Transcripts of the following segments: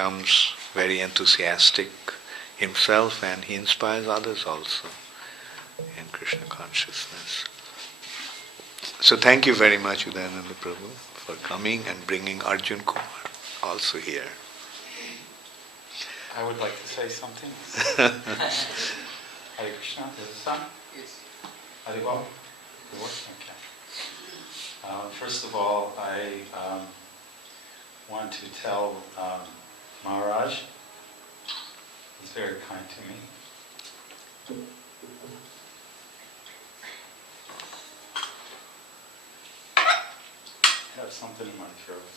becomes very enthusiastic himself, and he inspires others also in Krishna consciousness. So thank you very much, Udayananda Prabhu, for coming and bringing Arjun Kumar also here. I would like to say something. Hare Krishna, is it on? Yes. Hare Bol? Okay. First of all, I want to tell Maharaj, he's very kind to me. I have something in my throat.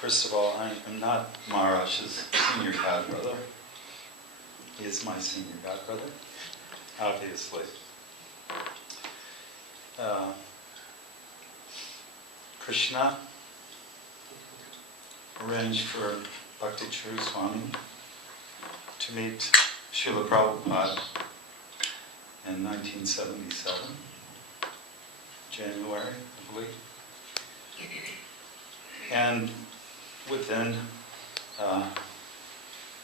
First of all, I am not Maharaj's senior godbrother. He is my senior godbrother, obviously. Krishna arranged for Bhakti Churu Swami to meet Srila Prabhupada in 1977, January, I believe. And within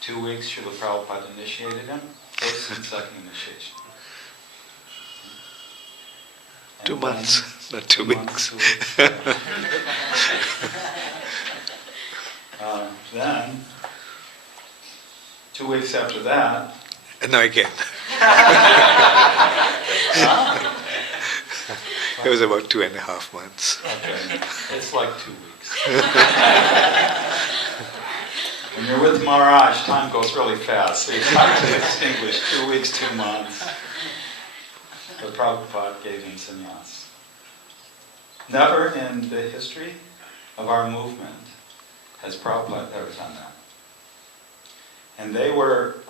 2 weeks, Srila Prabhupada initiated him, first and second initiation. 2 months, not 2 weeks. 2 weeks. Then, 2 weeks after that... No, again. It was about 2.5 months. Okay, it's like 2 weeks. When you're with Maharaj, time goes really fast, so it's hard to distinguish 2 weeks, 2 months. But Prabhupada gave him sannyas. Never in the history of our movement has Prabhupada ever done that. And they were,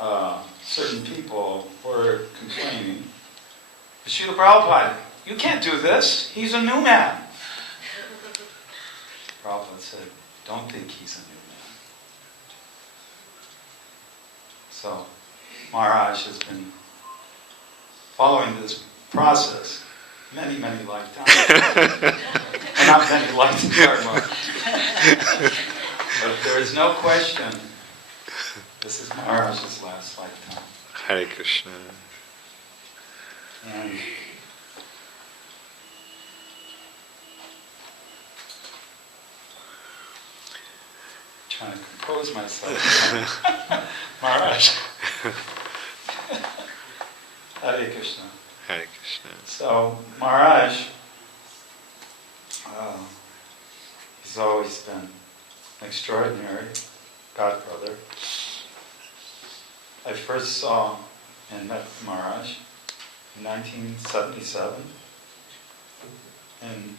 certain people were complaining, Srila Prabhupada, you can't do this, he's a new man. Prabhupada said, don't think he's a new man. So, Maharaj has been following this process many, many lifetimes. Not many lifetimes, but there is no question this is Maharaj's last lifetime. Hare Krishna. And trying to compose myself. Maharaj. Hare Krishna. Hare Krishna. So, Maharaj, he's always been an extraordinary godbrother. I first saw and met Maharaj in 1977 in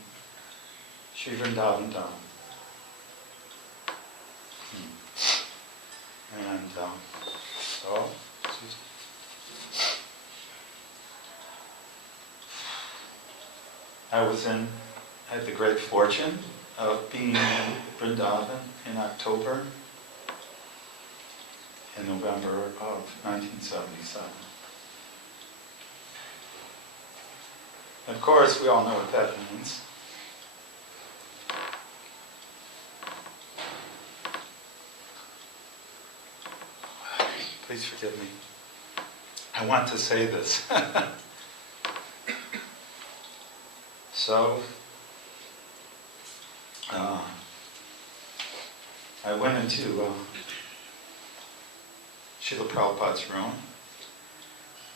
Sri Vrindavan Dham. And so, I had the great fortune of being in Vrindavan in October and November of 1977. Of course, we all know what that means. Please forgive me. I want to say this. So, I went into Srila Prabhupada's room,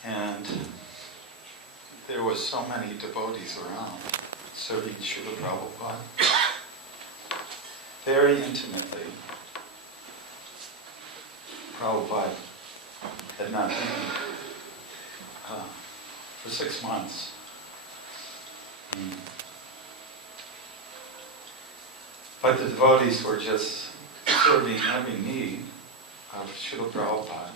and there was so many devotees around serving Srila Prabhupada very intimately. Prabhupada had not been for 6 months. But the devotees were just serving every need of Srila Prabhupada.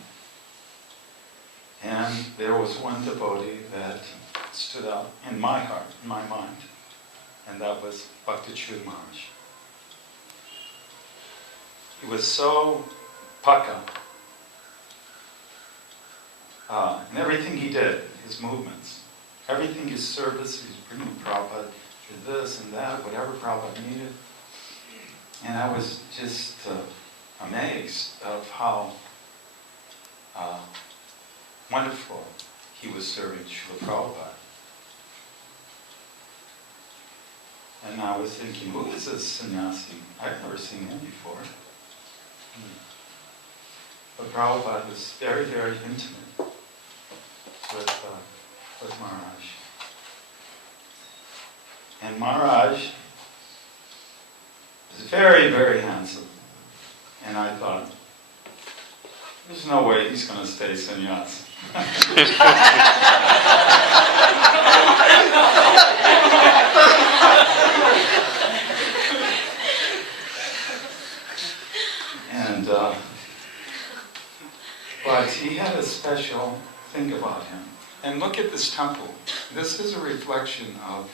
And there was one devotee that stood out in my heart, in my mind, and that was Bhakti Chud Maharaj. He was so paka in everything he did, his movements, Everything is service. He was bringing Prabhupada to this and that, whatever Prabhupada needed. And I was just amazed of how wonderful he was serving Srila Prabhupada. And I was thinking, who is this sannyasi? I've never seen him before. But Prabhupada was very, very intimate with Maharaj. And Maharaj was very, very handsome. And I thought, there's no way he's going to stay sannyasi. And but he had a special thing about him. And look at this temple. This is a reflection of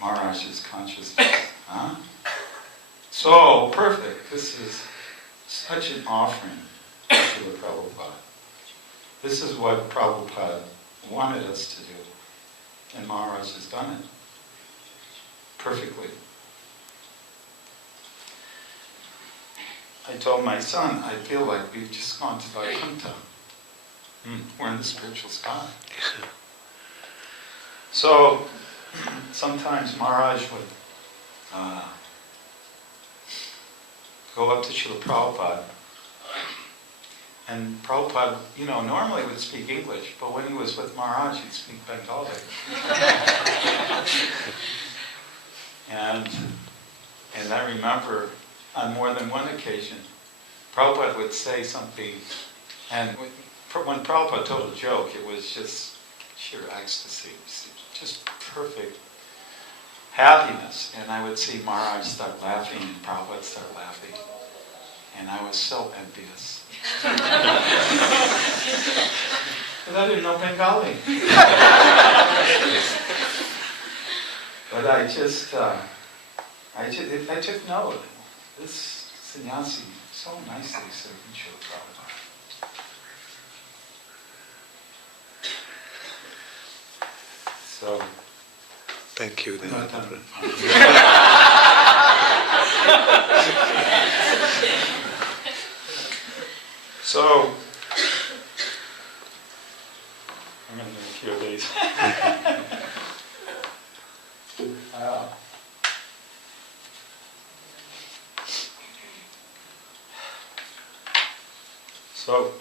Maharaj's consciousness. Huh? So perfect. This is such an offering to the Prabhupada. This is what Prabhupada wanted us to do. And Maharaj has done it perfectly. I told my son, I feel like we've just gone to Vaikuntha. We're in the spiritual sky. So, sometimes Maharaj would go up to Srila Prabhupada. And Prabhupada, normally would speak English, but when he was with Maharaj, he'd speak Bengali. And I remember on more than one occasion, Prabhupada would say something, and when Prabhupada told a joke, it was just sheer ecstasy, just perfect happiness. And I would see Maharaj start laughing, and Prabhupada start laughing. And I was so envious. Because I didn't know Bengali. But I took note. This sannyasi so nicely serving Srila Prabhupada. So, thank you. Then. So, I'm going to do a few of these. So,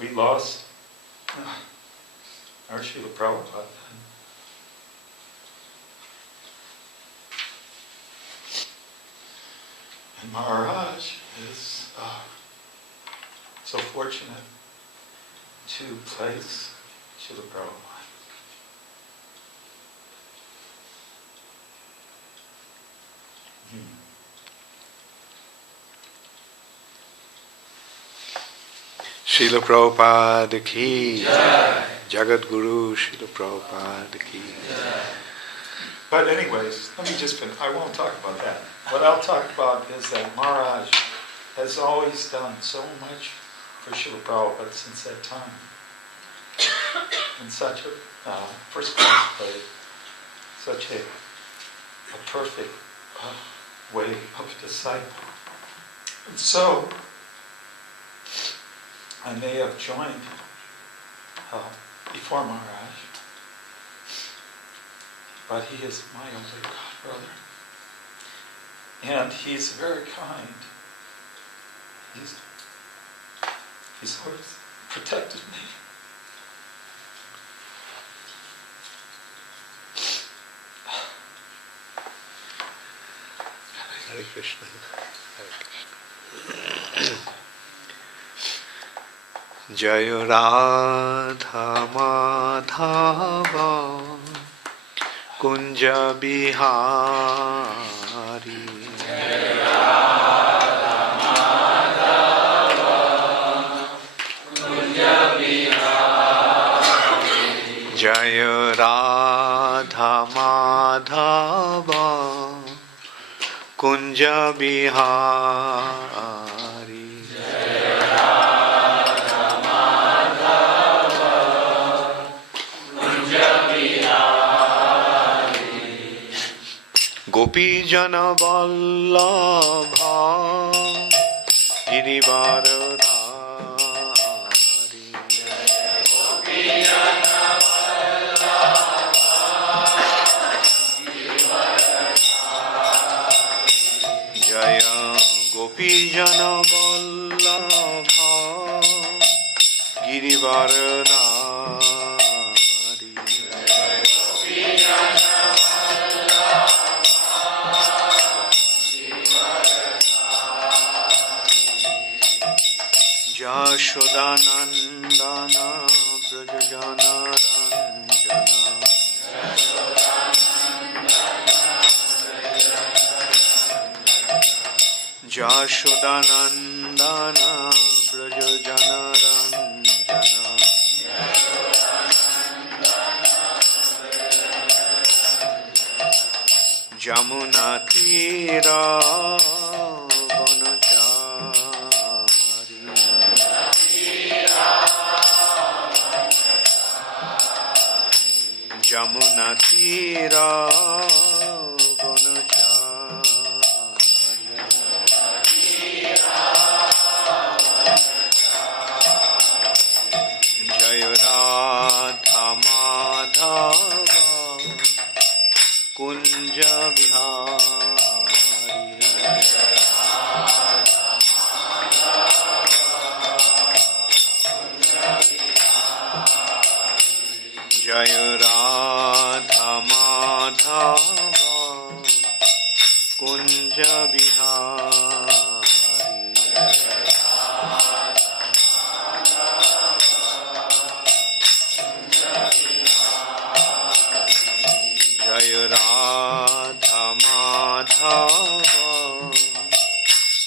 we lost our Srila Prabhupada. And Maharaj is so fortunate to place Srila Prabhupada. Srila Prabhupada ki Jai. Jagat Guru Srila Prabhupada ki Jai. But anyways, let me just finish. I won't talk about that. What I'll talk about is that Maharaj has always done so much for Srila Prabhupada since that time. In such a first-class way, such a perfect way of disciple. And so, I may have joined before Maharaj, but he is my only god brother. And he's very kind. He's always protected me. Hare Krishna. Hare Krishna. Jaya Radha Madhava Kunja Bihari. Jaya Radha Madhava Kunja Bihari. Jaya Radha Madhava Kunja Bihari. Jaya Radha Madhava Kunja Bihari. Gopijana Vallabha Girivaradhari Jaya Gopijana Vallabha Girivaradhari Jashodanandana Brajajana Ranjana Jashodanandana Brajajana Ranjana Jamuna Tira Jamuna Tira Vanachari Jaya Radha Madhava Kunja Bihari Jaya Radha Madhava Kunja Bihari Jaya Radha Madhava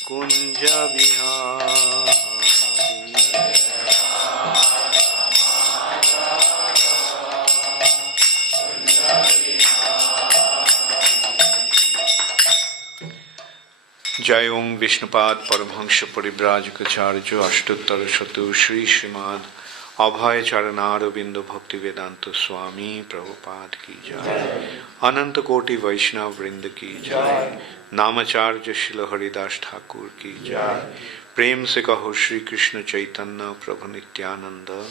Kunja Bihari Jai Om Vishnupad Paramahansa Paribrajacacharya Ashtutara Shatu Shri Srimad Abhay Charanara Bindu Bhakti Vedanta Swami Prabhupada Ki Jai Ananta Koti Vaishnav Vrinda Ki Jai Namacharya Shila Haridas Thakur Ki Jai Prem Se Kaho Shri Krishna Chaitanya Prabhu Nityananda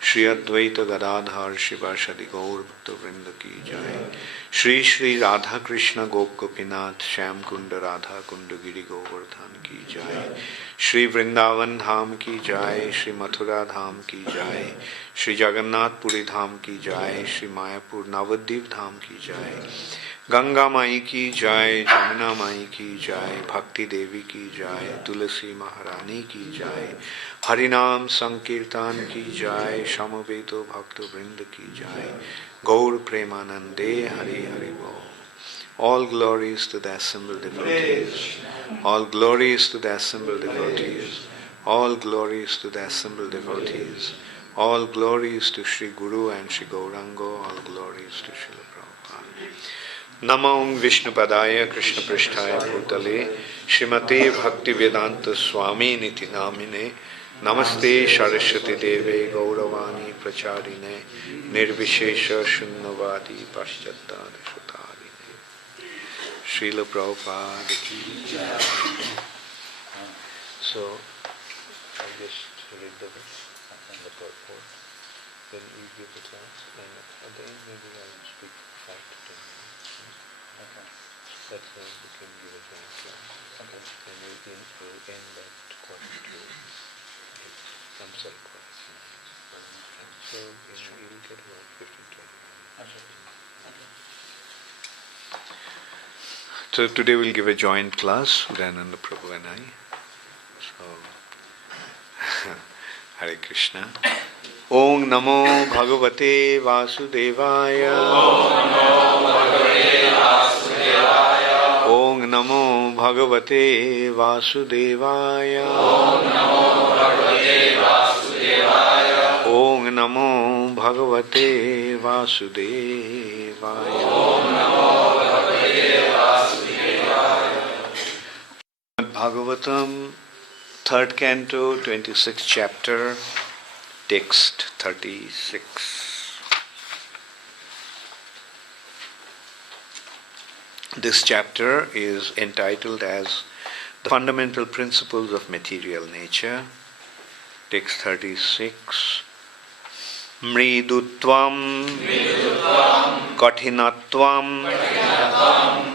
Shri Advaita Gadadhar Shivasadi Gaur Bhakta Vrinda Ki Jai Shri Shri Radha Krishna Gop Gopinath Shyam Kunda Radha Kunda Giri Govardhan Ki Jai Shri Vrindavan Dham Ki Jai Shri Mathura Dham Ki Jai Shri Jagannath Puri Dham Ki Jai Shri Mayapur Navadvip Dham Ki Jai Ganga Mai Ki Jai Jamuna Mai Ki Jai Bhakti Devi Ki Jai Tulasi Maharani Ki Jai Harinam Sankirtan Ki Jai Shamaveto Bhakta Vrinda Ki Jai Gaur Premanande Hari Hari Bo. All glories to the assembled devotees. All glories to the assembled devotees. All glories to the assembled devotees. All glories to Sri Guru and Sri Gaurango. All glories to Srila Prabhupada. Namo Vishnupadaya Krishna Prishtaya Bhutale Srimate Bhakti Vedanta Swami Niti Namine Namaste Saraswati Deve Gauravani Pracharine Nirvishesha Shunnavadi Paschatad Shutarine Srila Prabhupada Ki Jai. So, I just read the book and the purport, then you give the class, and at the end maybe I will speak 5 to 10 minutes. Okay. That's when we can give a joint class. Okay. And we'll end at 1:45. Some self-class. So you'll get about 15-20 minutes. So today we'll give a joint class, Udayananda Prabhu and I. So, Hare Krishna. Om Namo Bhagavate Vasudevaya. Om Namo Bhagavate Vasudevaya. Om Namo Bhagavate Vasudevaya. Bhagavatam, 3rd Canto, 26th Chapter, Text 36. This chapter is entitled as The Fundamental Principles of Material Nature. Text 36. Mridutvam Kathinatvam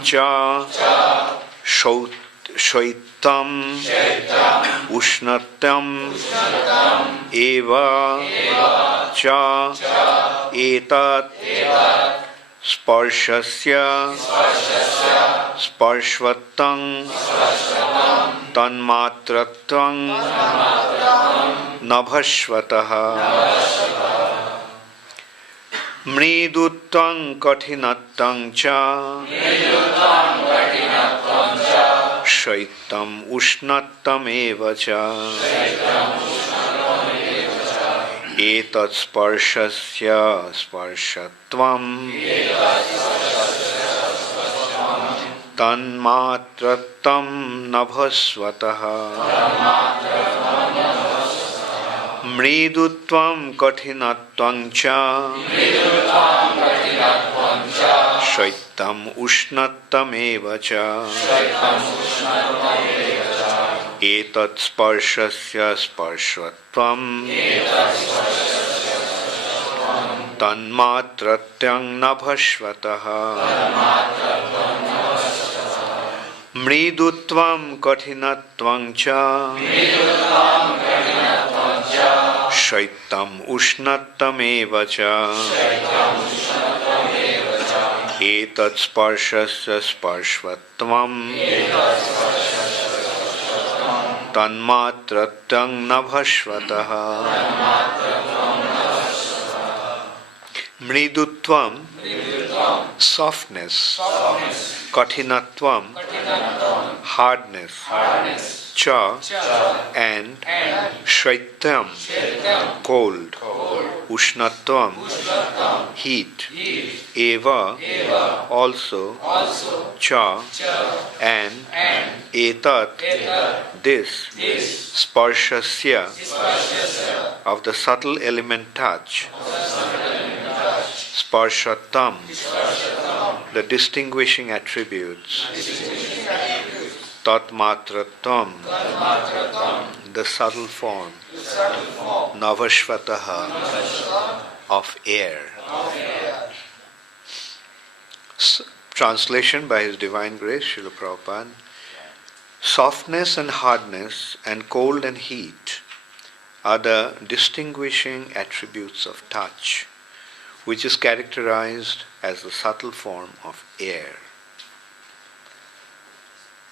Cha Shaitam Ushnatam Eva Cha Etat Sparshasya Sparshvatang Tanmatratang Nabhashvataha Mridutang Kathinatang Cha Shaitam Ushnatam Eva Cha Etat Sparshasya Sparshatvam Tanmatratam Nabhasvataha Mridutvam Kathinatvam Cha Shaitam Ushnatam Eva Cha Etat Sparshasya Sparshvatvam Tanmatratyang Nabhashvataha Mridutvam Kathinatvam Cha Shaitam Ushnatam Eva Cha Etat Sparshasya Sparshvatvam Tanmatratyang Nabhashvataha Mridutvam softness, Kathinatvam hardness, Cha and Shaitam cold, Ushnatvam heat, Eva also, Cha and Etat this, Sparshasya of the subtle element touch, Sparshatam the distinguishing attributes, Tatmatratam the subtle form, Navashvataha of air. Translation by His Divine Grace, Srila Prabhupada. Softness and hardness and cold and heat are the distinguishing attributes of touch, which is characterized as the subtle form of air.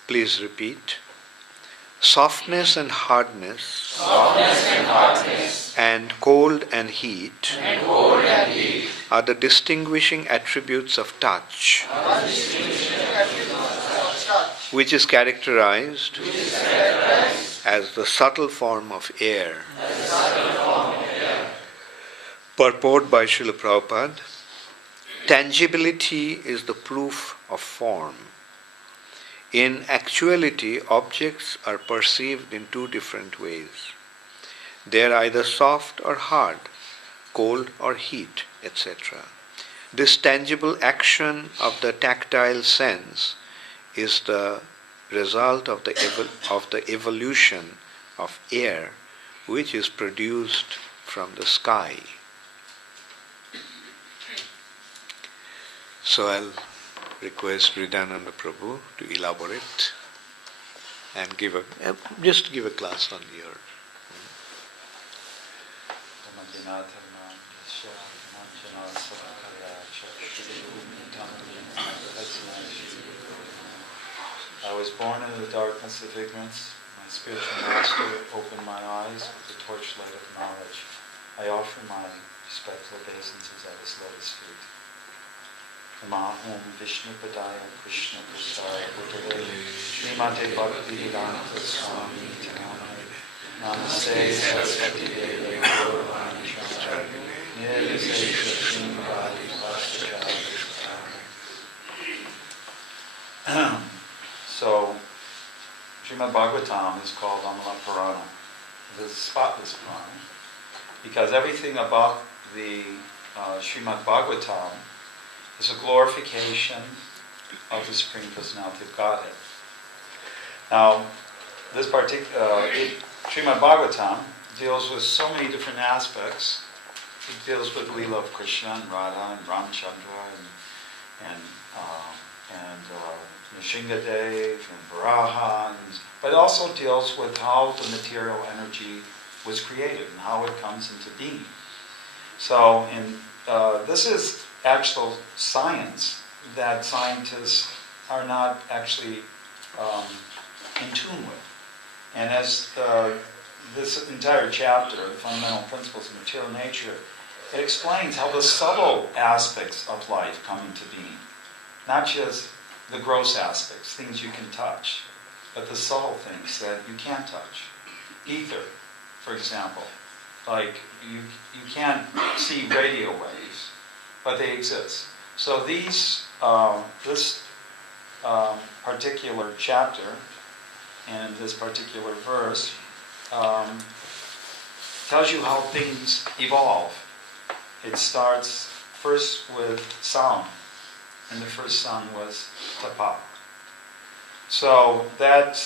Please repeat. Softness and hardness, and cold and heat, are the distinguishing attributes of touch, which is characterized as the subtle form of air. Purport by Srila Prabhupada. Tangibility is the proof of form. In actuality, objects are perceived in two different ways. They are either soft or hard, cold or heat, etc. This tangible action of the tactile sense is the result of the evolution of air, which is produced from the sky. So I'll request Hridayananda Prabhu to elaborate and just give a class on your. I was born in the darkness of ignorance. My spiritual master opened my eyes with the torchlight of knowledge. I offer my respectful obeisances at his lotus feet. Namo Om Vishnu Padaya Krishna Prasaya Bhutale Srimate Bhaktivedanta Swami Nityanamani Namaste Saraswati Devi Gauravani Pracharine Nirvisesha Srimad Bhakti. So, Srimad Bhagavatam is called Amala Purana. It is a spotless Purana because everything about the Srimad Bhagavatam is a glorification of the Supreme Personality of Godhead. Now, this particular Srimad Bhagavatam deals with so many different aspects. It deals with Leela of Krishna and Radha and Ramchandra and Nrsimhadev and Varaha, but it also deals with how the material energy was created and how it comes into being. So, this is actual science that scientists are not actually in tune with. And as this entire chapter, the Fundamental Principles of Material Nature, it explains how the subtle aspects of life come into being. Not just the gross aspects, things you can touch, but the subtle things that you can't touch. Ether, for example. Like, you can't see radio waves, but they exist. So this particular chapter and this particular verse tells you how things evolve. It starts first with sound, and the first sound was tapa. So that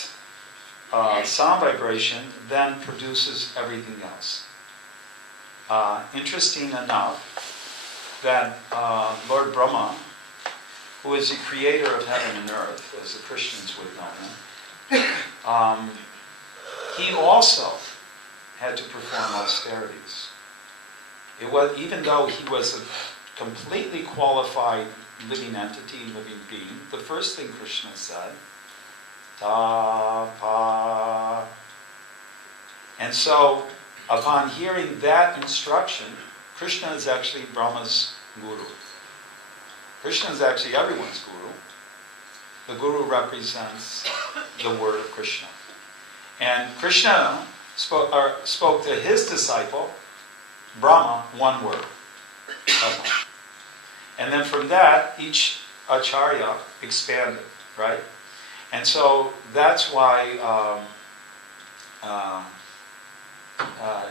sound vibration then produces everything else. Interesting enough that Lord Brahma, who is the creator of heaven and earth, as the Christians would know him, he also had to perform austerities. It was, even though he was a completely qualified living entity, living being, the first thing Krishna said, tapa. And so, upon hearing that instruction, Krishna is actually Brahma's guru. Krishna is actually everyone's guru. The guru represents the word of Krishna. And Krishna spoke to his disciple, Brahma, one word. And then from that, each acharya expanded, right? And so that's why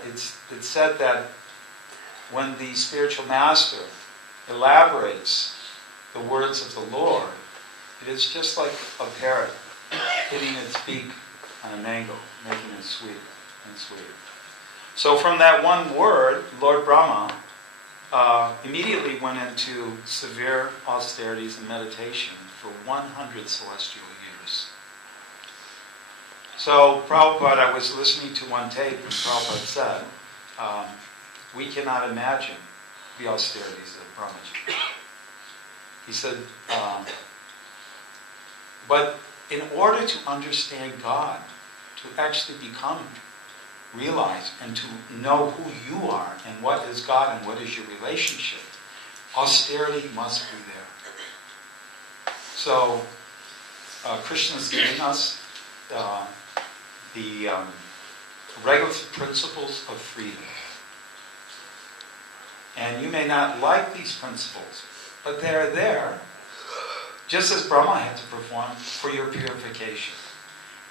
it's said that when the spiritual master elaborates the words of the Lord, it is just like a parrot hitting its beak on a mango, making it sweeter and sweeter. So from that one word, Lord Brahma immediately went into severe austerities and meditation for 100 celestial years. So Prabhupada, I was listening to one tape, and Prabhupada said, we cannot imagine the austerities of Brahmaji. He said, but in order to understand God, to actually become realized and to know who you are and what is God and what is your relationship, austerity must be there. So Krishna is giving us the regulative principles of freedom. And you may not like these principles, but they're there, just as Brahma had to perform for your purification.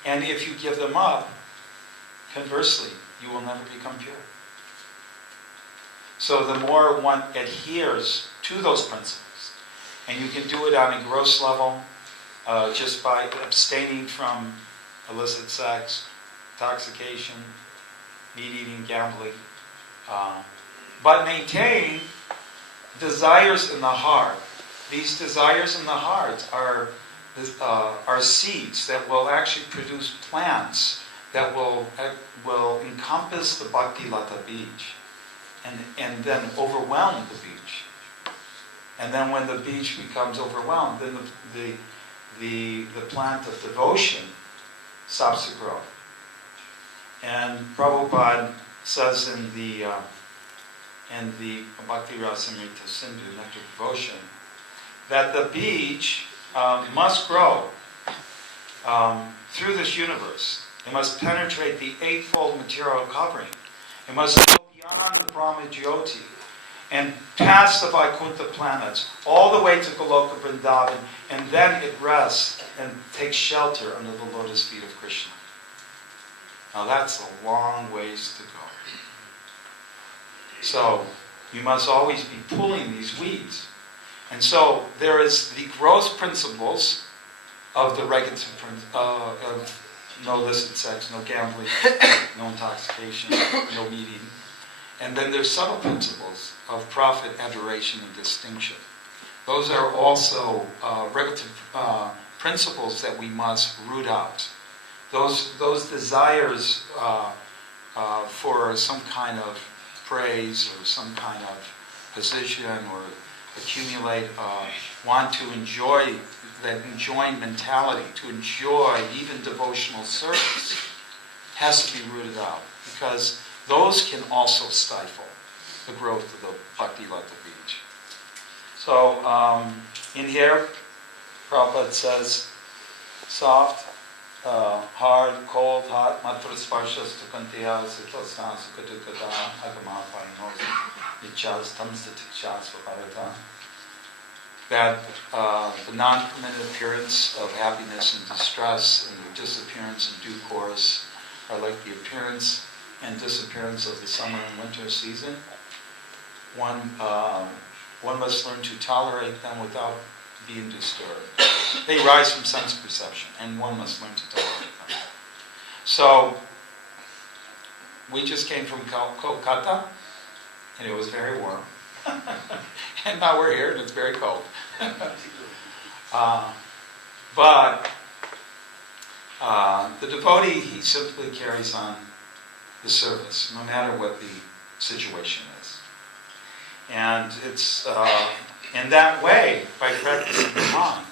And if you give them up, conversely, you will never become pure. So the more one adheres to those principles, and you can do it on a gross level, just by abstaining from illicit sex, intoxication, meat-eating, gambling, but maintain desires in the heart. These desires in the heart are seeds that will actually produce plants that will encompass the Bhakti Lata beach and then overwhelm the beach. And then when the beach becomes overwhelmed, then the plant of devotion stops to grow. And Prabhupada says in the Bhakti Rasamrita Sindhu, Nectar Devotion, that the beach must grow through this universe. It must penetrate the eightfold material covering. It must go beyond the Brahma Jyoti and past the Vaikuntha planets, all the way to Goloka Vrindavan, and then it rests and takes shelter under the lotus feet of Krishna. Now that's a long ways to go. So you must always be pulling these weeds. And so there is the gross principles of the regulative of no illicit sex, no gambling, no intoxication, no meat eating. And then there's subtle principles of profit, adoration, and distinction. Those are also regulative principles that we must root out. Those desires for some kind of praise or some kind of position or accumulate, want to enjoy that enjoying mentality, to enjoy even devotional service, has to be rooted out, because those can also stifle the growth of the Bhakti Lata Beach. So in here, Prabhupada says, soft, hard, cold, hot, matra sparshas tukantiya, sitasna sukatukata, agamapainos, nichas, tamstatichas, vaparata. That the non-permitted appearance of happiness and distress and the disappearance in due course are like the appearance and disappearance of the summer and winter season. One must learn to tolerate them without being disturbed. They rise from sense perception, and one must learn to tolerate them. So, we just came from Kolkata, and it was very warm. And now we're here, and it's very cold. But the devotee, he simply carries on the service, no matter what the situation is. And it's in that way, by practicing the mind,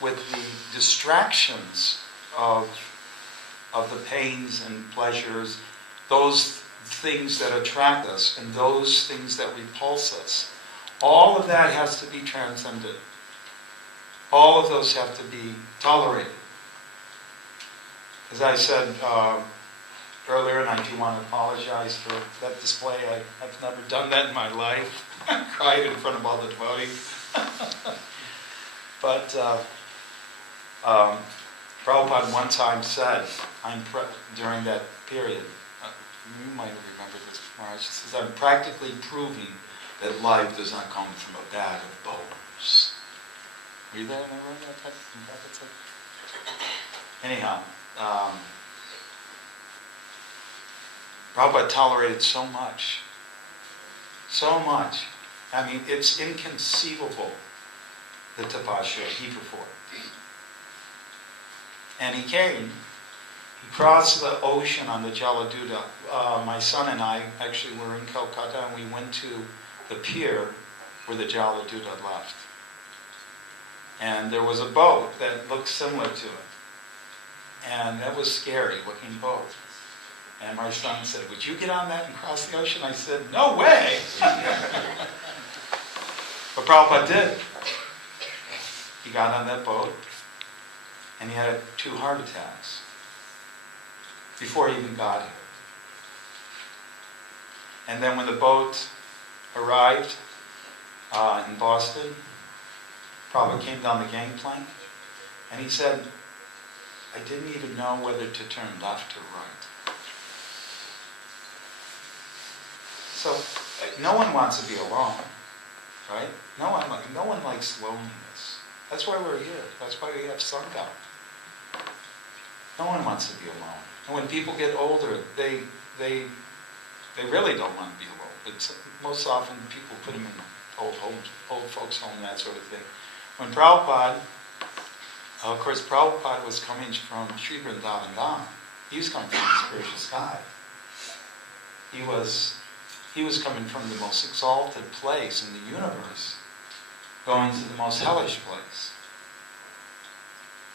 with the distractions of the pains and pleasures, those things that attract us and those things that repulse us, all of that has to be transcended. All of those have to be tolerated. As I said earlier, and I do want to apologize for that display. I've never done that in my life. Cried in front of all the devotees. But Prabhupada one time said, during that period, you might remember this, Maharaj, he says, I'm practically proving that life does not come from a bag of bones. Were you there? Am I right about that? Anyhow, Prabhupada tolerated so much. I mean, it's inconceivable the tapasya he performed. And he crossed the ocean on the Jaladuta. My son and I actually were in Calcutta, and we went to the pier where the Jaladuta left. And there was a boat that looked similar to it. And that was scary looking boat. And my son said, would you get on that and cross the ocean? I said, no way! But Prabhupada did. He got on that boat, and he had 2 heart attacks before he even got here. And then when the boat arrived in Boston, Prabhupada came down the gangplank, and he said, I didn't even know whether to turn left or right. So, no one wants to be alone, right? No one likes loneliness. That's why we're here. That's why we have Sangha. No one wants to be alone. And when people get older, they really don't want to be alone. But most often people put them in old homes, old folks' home, that sort of thing. When Prabhupada, of course, Prabhupada was coming from Sri Vrindavan Dham. He was coming from the spiritual sky. He was coming from the most exalted place in the universe, going to the most hellish place.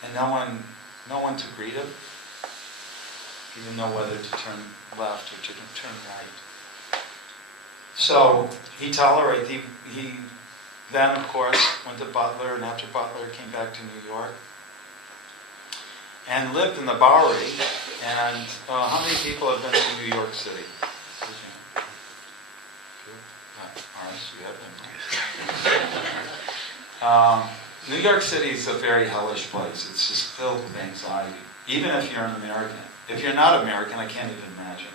And no one to greet him. He didn't know whether to turn left or to turn right. So he tolerated, he then, of course, went to Butler, and after Butler came back to New York and lived in the Bowery. And how many people have been to New York City? New York City is a very hellish place. It's just filled with anxiety. Even if you're an American. If you're not American, I can't even imagine.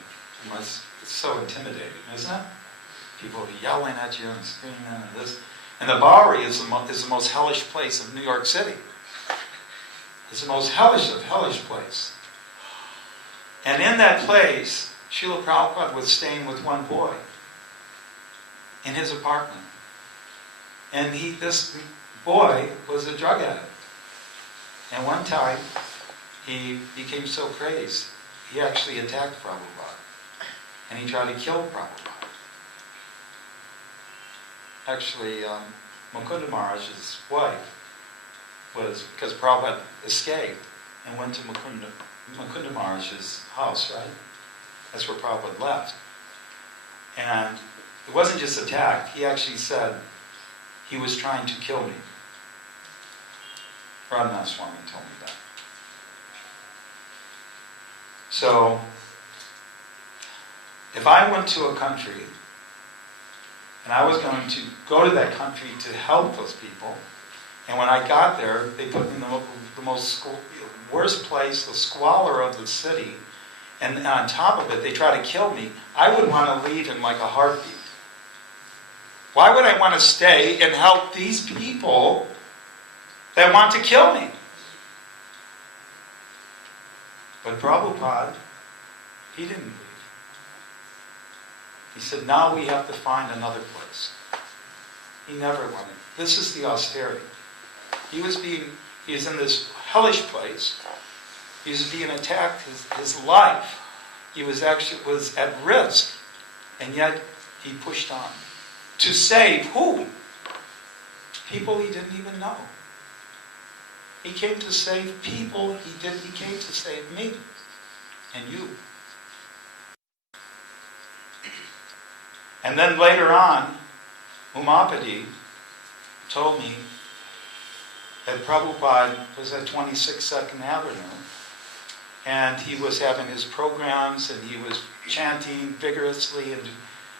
It's so intimidating, isn't it? People are yelling at you and screaming and this. And the Bowery is the most hellish place of New York City. It's the most hellish of hellish place. And in that place, Srila Prabhupada was staying with one boy in his apartment. And this boy was a drug addict. And one time, he became so crazed, he actually attacked Prabhupada. And he tried to kill Prabhupada. Actually, Mukunda Maharaj's wife was, because Prabhupada escaped and went to Mukunda Maharaj's house, right? That's where Prabhupada left. And it wasn't just attacked, he actually said he was trying to kill me. Radhanath Swami told me that. So, if I went to a country and I was going to go to that country to help those people, and when I got there, they put me in the most worst place, the squalor of the city, and on top of it, they try to kill me, I would want to leave in like a heartbeat. Why would I want to stay and help these people that want to kill me? But Prabhupada, he didn't leave. He said, now we have to find another place. He never wanted. This is the austerity. He was in this hellish place. He was being attacked. His life, he was at risk. And yet, he pushed on. To save who? People he didn't even know. He came to save people he came to save me and you. And then later on, Umapati told me that Prabhupada was at 26 Avenue and he was having his programs and he was chanting vigorously and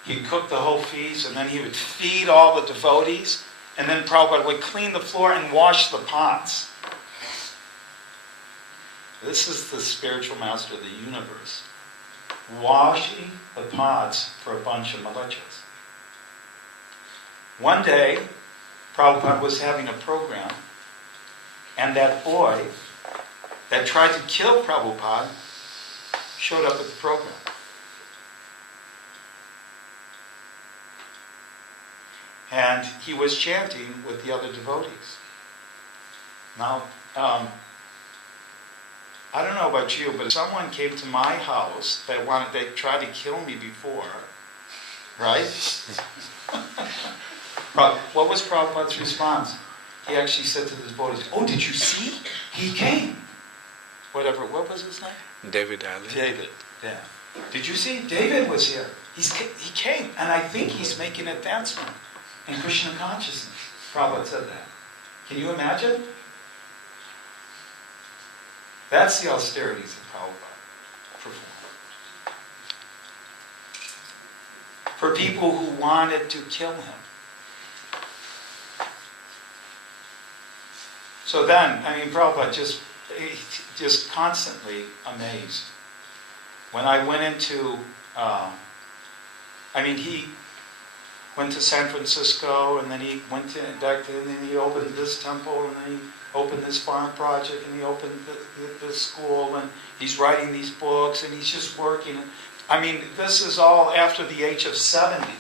he'd cook the whole feast and then he would feed all the devotees and then Prabhupada would clean the floor and wash the pots. This is the spiritual master of the universe, washing the pots for a bunch of militias. One day, Prabhupada was having a program, and that boy that tried to kill Prabhupada showed up at the program. And he was chanting with the other devotees. Now, I don't know about you, but if someone came to my house they tried to kill me before, right? What was Prabhupada's response? He actually said to the devotees, "Oh, did you see? He came." Whatever, what was his name? David Allen. David, yeah. Did you see? David was here. He came, and I think he's making advancement in Krishna consciousness. Prabhupada said that. Can you imagine? That's the austerities of Prabhupada performed. For people who wanted to kill him. So then, Prabhupada just constantly amazed. When I went into, he went to San Francisco, and then he went back to, and then he opened this temple, and then he opened this farm project, and he opened this school, and he's writing these books, and he's just working. This is all after the age of 70.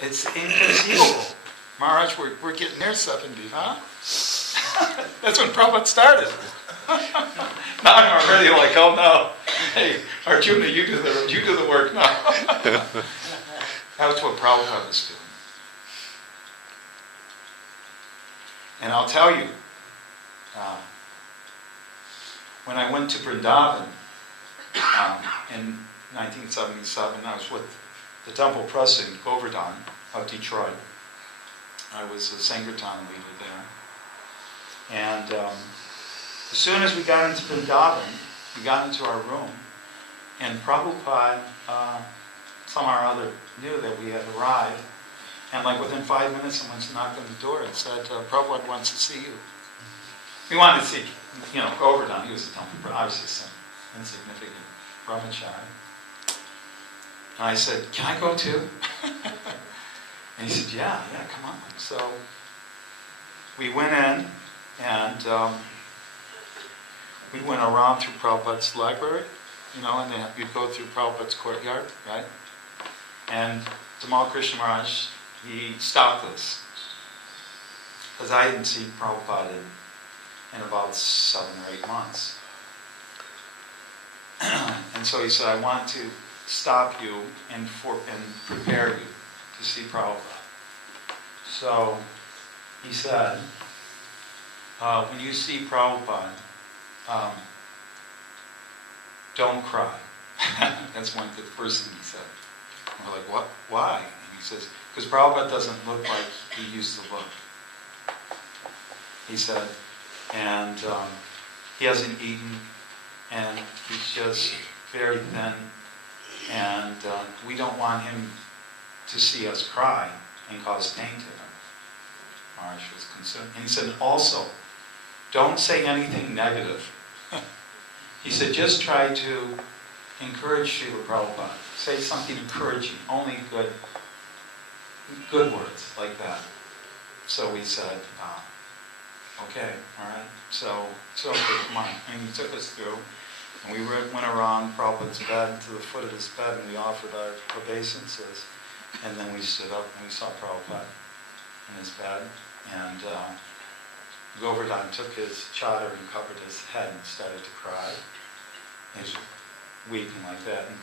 It's inconceivable. Maharaj, we're getting near 70, huh? That's when Prabhupada started. Now I'm already like, oh no. Hey, Arjuna, you do the work now. That's what Prabhupada was doing. And I'll tell you, when I went to Vrindavan in 1977, I was with the temple president, Govardhan, of Detroit. I was a Sankirtan leader there. And as soon as we got into Vrindavan, we got into our room, and Prabhupada somehow or other knew that we had arrived. And within 5 minutes, someone knocked on the door and said, Prabhupada wants to see you. We wanted to see, Govardhan. He was a temple, obviously some insignificant brahmachari. And I said, can I go too? And he said, yeah, come on. So we went in and we went around through Prabhupada's library, and then you'd go through Prabhupada's courtyard, right? And Tamal Krishna Maharaj, he stopped us. Because I hadn't seen Prabhupada in about 7 or 8 months. And so he said, I want to stop you and prepare you to see Prabhupada. So he said, when you see Prabhupada, don't cry. That's the first thing he said. And we're like, what? Why? And he says, because Prabhupada doesn't look like he used to look. He said, and he hasn't eaten, and he's just very thin, and we don't want him to see us cry and cause pain to him. Maharaj was concerned. And he said, also, don't say anything negative. He said, just try to encourage Srila Prabhupada. Say something encouraging, only good words like that. So we said, okay, all right. So okay, come on. And he took us through, and we went around Prabhupada's bed to the foot of his bed, and we offered our obeisances. And then we stood up and we saw Prabhupada in his bed, and Govardhan took his chadar and covered his head and started to cry. He was weeping like that, and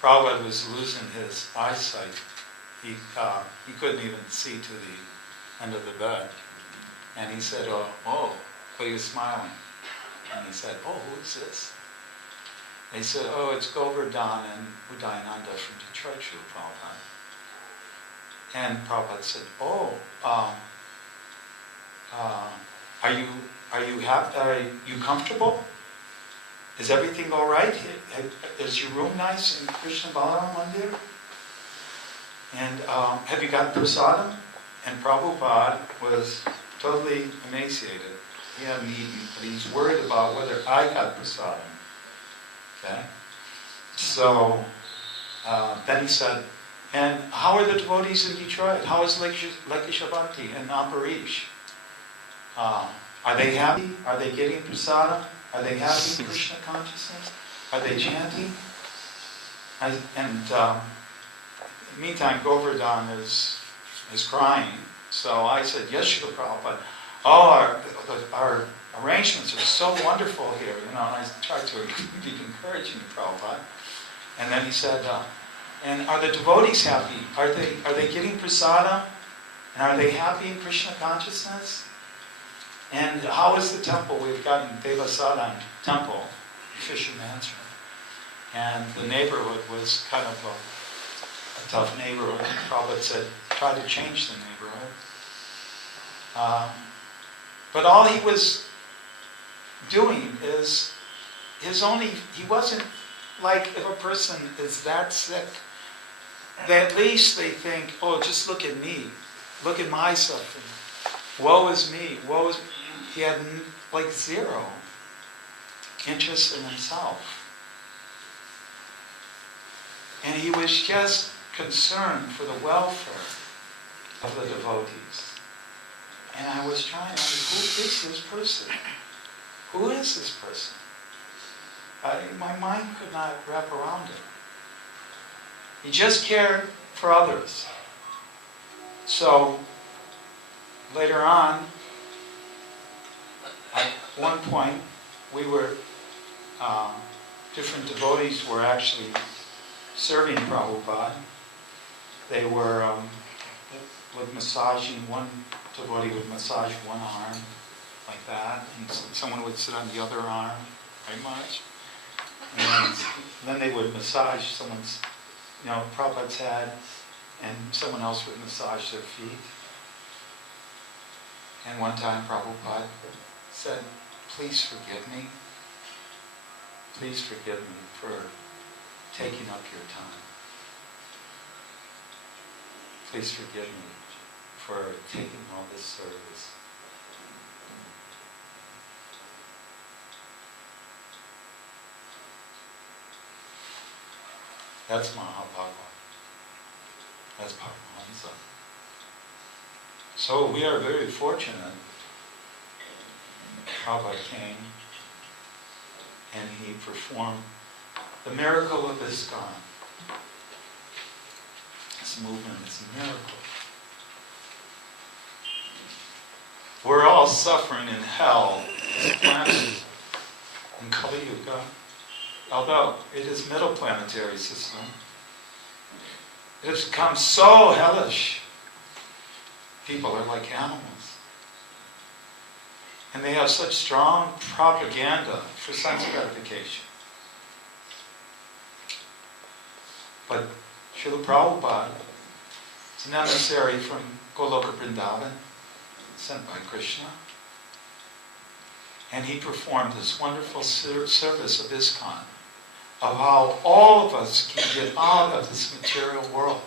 Prabhupada was losing his eyesight. He couldn't even see to the end of the bed. And he said, oh, but he was smiling. And he said, oh, who is this? They said, oh, it's Govardhan and Udayananda from Detroit, Srila Prabhupada. And Prabhupada said, oh, are you happy? Are you comfortable? Is everything all right? Is your room nice in Krishna Balaram Mandir? And have you got prasadam? And Prabhupada was totally emaciated. He hadn't eaten, but he's worried about whether I got prasadam. Okay? So then he said, and how are the devotees in Detroit? How is Lekishavanti and Ambarish? Are they happy? Are they getting prasadam? Are they happy in Krishna consciousness? Are they chanting? Meantime, Govardhan is crying. So I said, yes, Srila Prabhupada. Oh, our arrangements are so wonderful here. And I tried to be encouraging Prabhupada. And then he said, and are the devotees happy? Are they getting prasadam? And are they happy in Krishna consciousness? And how is the temple? We've gotten Devasadan temple, Fisher Mansion. And the neighborhood was kind of a tough neighborhood. Prabhupada said, try to change the neighborhood. But all he was doing is he wasn't like if a person is that sick, at least they think, oh, just look at me. Look at my suffering. Woe is me. Woe is me. He had like zero interest in himself. And he was just concerned for the welfare of the devotees. And I was trying to who is this person? Who is this person? My mind could not wrap around it. He just cared for others. So, later on, at one point, we were, different devotees were actually serving Prabhupada. They were like massaging, one devotee would massage one arm like that, and someone would sit on the other arm, very much. And then they would massage someone's, Prabhupada's head, and someone else would massage their feet. And one time Prabhupada said, please forgive me. Please forgive me for taking up your time. Please forgive me for taking all this service. That's Mahabhagavad. That's Bhagavatam. stanza. So we are very fortunate. Prabhupada came and he performed the miracle of ISKCON. This movement is a miracle. We're all suffering in hell, this planet, in Kali Yuga. Although it is middle planetary system, it has become so hellish. People are like animals. And they have such strong propaganda for sense gratification. But Srila Prabhupada is an emissary from Goloka Vrindavan, sent by Krishna. And he performed this wonderful service of ISKCON, of how all of us can get out of this material world.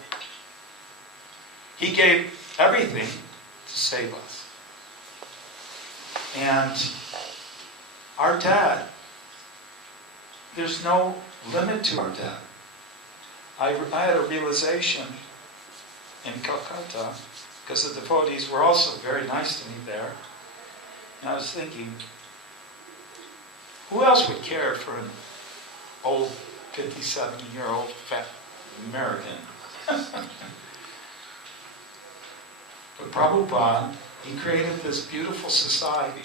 He gave everything to save us. And our debt, there's no limit to our debt. I had a realization in Calcutta, because the devotees were also very nice to me there. And I was thinking, who else would care for an old 57-year-old fat American? But Prabhupada, he created this beautiful society.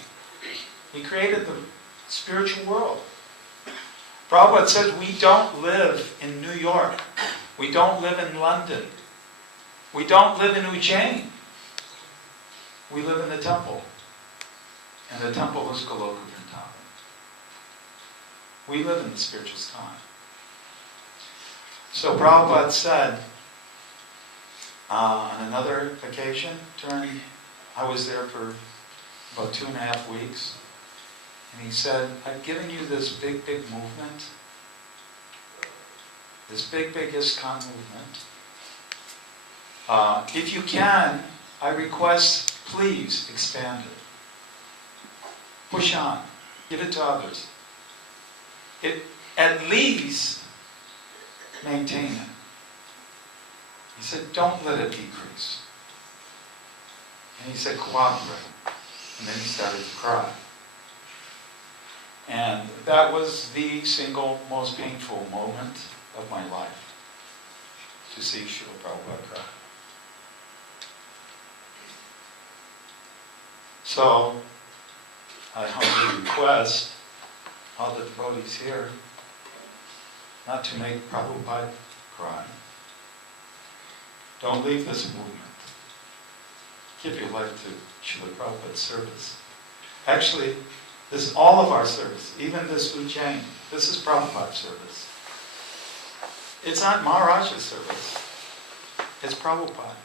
He created the spiritual world. Prabhupada says we don't live in New York. We don't live in London. We don't live in Ujjain. We live in the temple. And the temple is Goloka Vrindavan. We live in the spiritual time. So Prabhupada said, on another occasion, I was there for about 2.5 weeks, and he said, I've given you this big, big movement, this big, big ISKCON movement. If you can, I request, please expand it. Push on. Give it to others. At least maintain it. He said, don't let it decrease. And he said, cooperate. And then he started to cry. And that was the single most painful moment of my life, to see Srila Prabhupada cry. So, I humbly request all the devotees here not to make Prabhupada cry. Don't leave this movement. Give your life to Srila Prabhupada's service. Actually, this is all of our service, even this Ujjain. This is Prabhupada's service. It's not Maharaj's service. It's Prabhupada.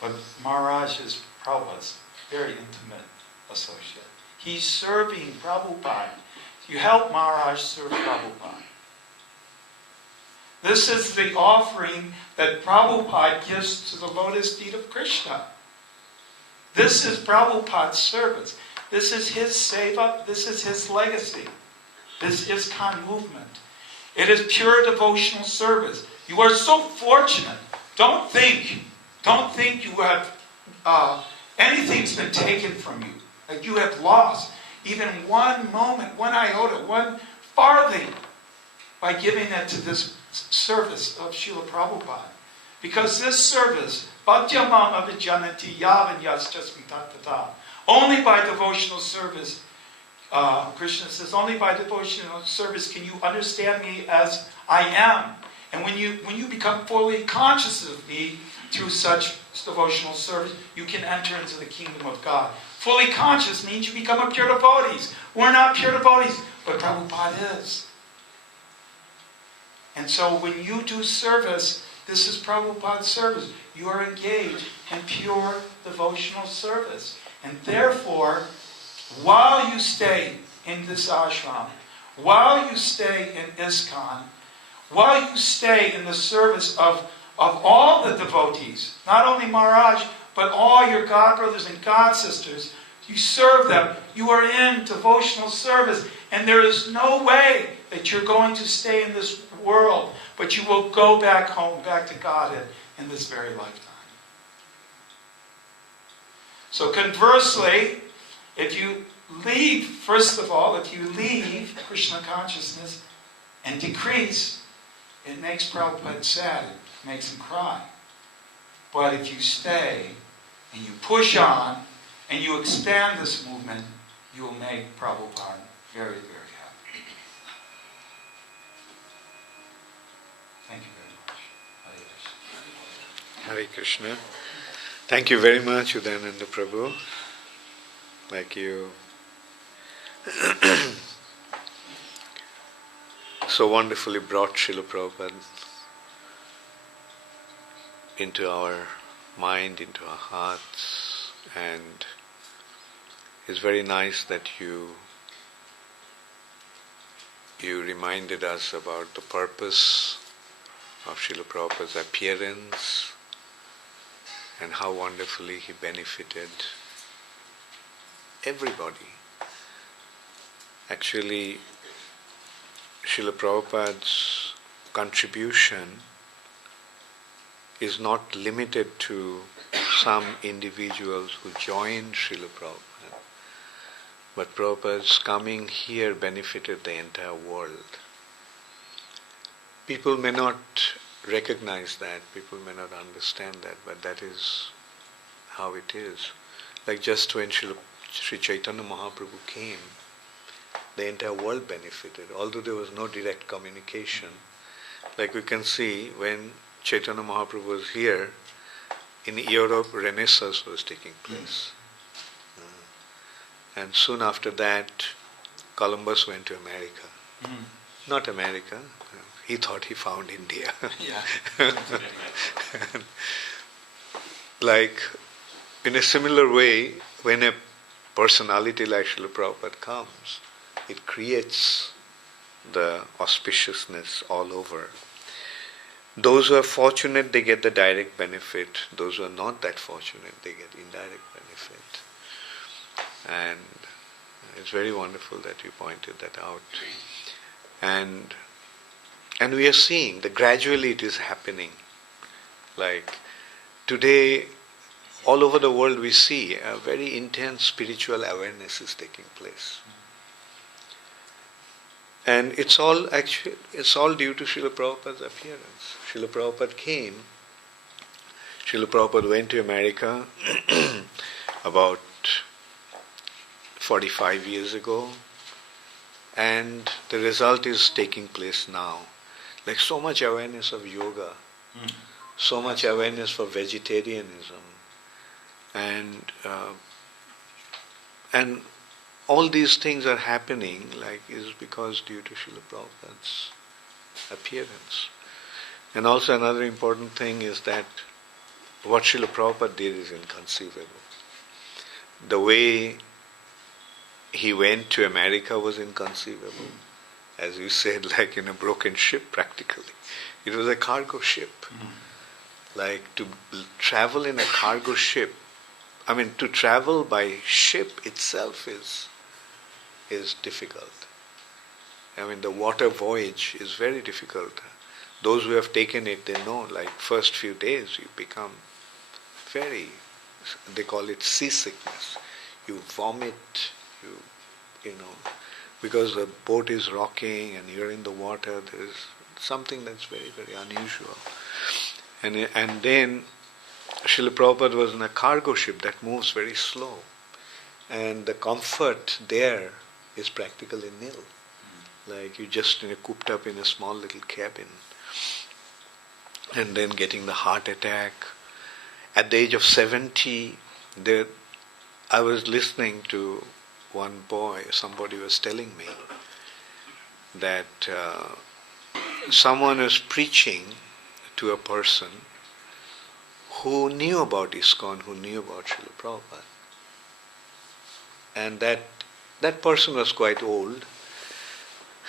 But Maharaj is Prabhupada's very intimate associate. He's serving Prabhupada. You help Maharaj serve Prabhupada. This is the offering that Prabhupada gives to the lotus feet of Krishna. This is Prabhupada's service. This is his seva. This is his legacy. This is ISKCON movement. It is pure devotional service. You are so fortunate. Don't think you have, anything's been taken from you. That you have lost even one moment, one iota, one farthing by giving it to this service of Srila Prabhupada. Because this service, Bhaktyamam avijanati yavanyaschasmi tattata, only by devotional service, Krishna says, only by devotional service can you understand me as I am. And when you become fully conscious of me through such devotional service, you can enter into the kingdom of God. Fully conscious means you become a pure devotee. We're not pure devotees, but Prabhupada is. And so when you do service, this is Prabhupada's service. You are engaged in pure devotional service. And therefore, while you stay in this ashram, while you stay in ISKCON, while you stay in the service of all the devotees, not only Maharaj, but all your God brothers and God sisters, you serve them, you are in devotional service, and there is no way that you're going to stay in this world, but you will go back home, back to Godhead in this very lifetime. So conversely, if you leave, first of all, if you leave Krishna consciousness and decrease, it makes Prabhupada sad, it makes him cry. But if you stay and you push on and you expand this movement, you will make Prabhupada very, very happy. Thank you very much. Hare Krishna. Hare Krishna. Thank you very much, Udayananda Prabhu. Like you so wonderfully brought Srila Prabhupada into our mind, into our hearts, and it's very nice that you reminded us about the purpose of Srila Prabhupada's appearance and how wonderfully he benefited everybody. Actually, Srila Prabhupada's contribution is not limited to some individuals who joined Srila Prabhupada, but Prabhupada's coming here benefited the entire world. People may not recognize that, people may not understand that, but that is how it is. Like just when Sri Chaitanya Mahaprabhu came, the entire world benefited, although there was no direct communication. Like we can see, when Chaitanya Mahaprabhu was here, in Europe, Renaissance was taking place. And soon after that, Columbus went to America. Not America, he thought he found India. Yeah. Like, in a similar way, when a personality like Srila Prabhupada comes, it creates the auspiciousness all over. Those who are fortunate, they get the direct benefit. Those who are not that fortunate, they get indirect benefit. And it's very wonderful that you pointed that out. And we are seeing that gradually it is happening. Like today, all over the world we see a very intense spiritual awareness is taking place. And it's all due to Srila Prabhupada's appearance. Srila Prabhupada came, Srila Prabhupada went to America about 45 years ago, and the result is taking place now. Like so much awareness of yoga, so much awareness for vegetarianism, and all these things are happening is because due to Srila Prabhupada's appearance. And also another important thing is that what Srila Prabhupada did is inconceivable. The way he went to America was inconceivable. As you said, like in a broken ship practically. It was a cargo ship. Like to travel in a cargo ship, to travel by ship itself is difficult. The water voyage is very difficult. Those who have taken it, they know, like first few days you become they call it seasickness. You vomit, because the boat is rocking and you're in the water, there is something that's very, very unusual. And then Srila Prabhupada was in a cargo ship that moves very slow. And the comfort there is practically nil. Like you just cooped up in a small little cabin. And then getting the heart attack. At the age of 70, I was listening to one boy, somebody was telling me that someone was preaching to a person who knew about ISKCON, who knew about Srila Prabhupada. And that person was quite old.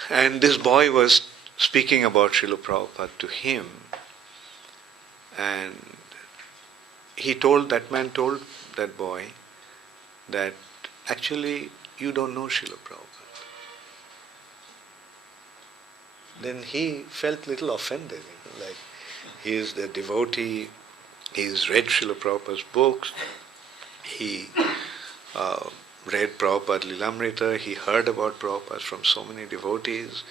And this boy was speaking about Srila Prabhupada to him. And that man told that boy that actually you don't know Srila Prabhupada. Then he felt little offended, like he is the devotee, he's read Srila Prabhupada's books, He read Prabhupada Lilamrita, he heard about Prabhupada from so many devotees,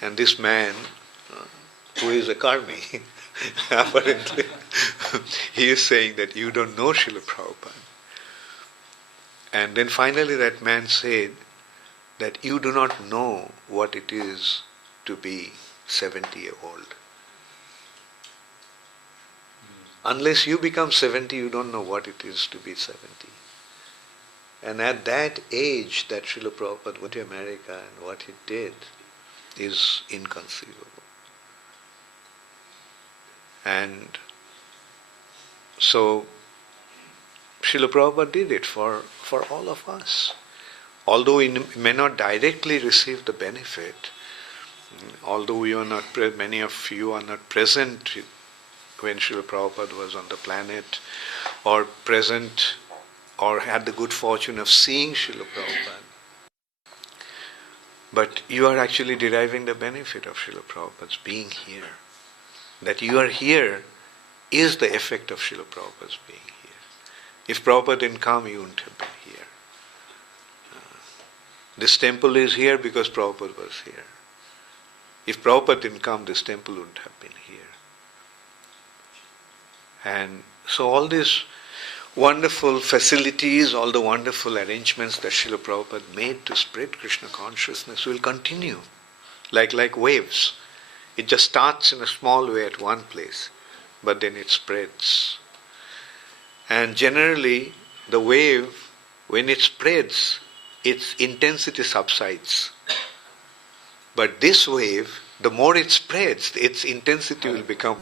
and this man, who is a karmi, apparently, he is saying that you don't know Srila Prabhupada. And then finally that man said that you do not know what it is to be 70-year-old. Unless you become 70, you don't know what it is to be 70. And at that age that Srila Prabhupada went to America and what he did is inconceivable. And so Srila Prabhupada did it for all of us. Although we may not directly receive the benefit, although we are not many of you are not present when Srila Prabhupada was on the planet, or present or had the good fortune of seeing Srila Prabhupada, but you are actually deriving the benefit of Srila Prabhupada's being here. That you are here is the effect of Srila Prabhupada's being here. If Prabhupada didn't come, you wouldn't have been here. This temple is here because Prabhupada was here. If Prabhupada didn't come, this temple wouldn't have been here. And so all these wonderful facilities, all the wonderful arrangements that Srila Prabhupada made to spread Krishna consciousness will continue like waves. It just starts in a small way at one place, but then it spreads. And generally, the wave, when it spreads, its intensity subsides. But this wave, the more it spreads, its intensity will become